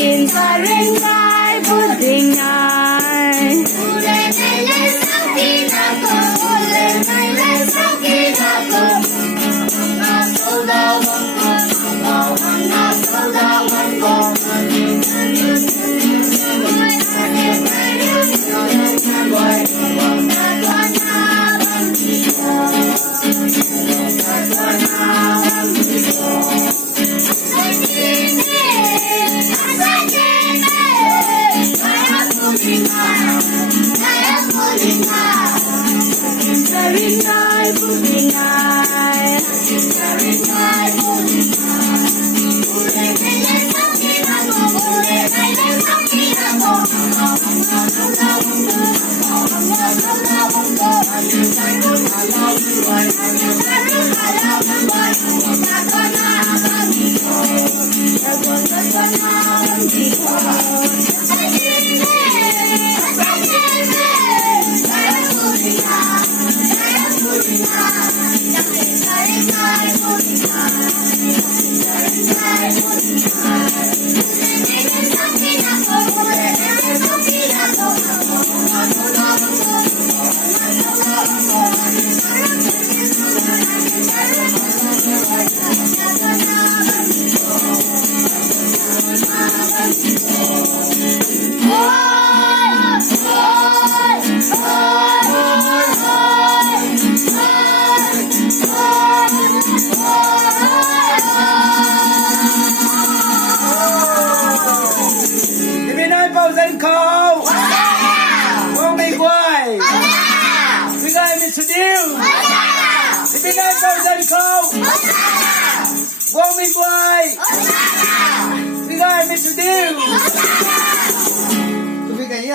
Putin sa rin ay puting ay. Ule nele sa kinako, ule nele sa kinako. Hanga soda wango, hanga soda wango. Sarinay, putingay. Sarinay, putingay. Ule nele sa kinako, ule nele sa kinako. Hanga soda wango, hanga soda wango. Sayun halaway, sayun halaway. Sakana abangiko, sakana abangiko. Pausan ko! Huwag may buhay! Bigay mi sa diw! Ibigay pausan ko! Huwag may buhay! Bigay mi sa diw!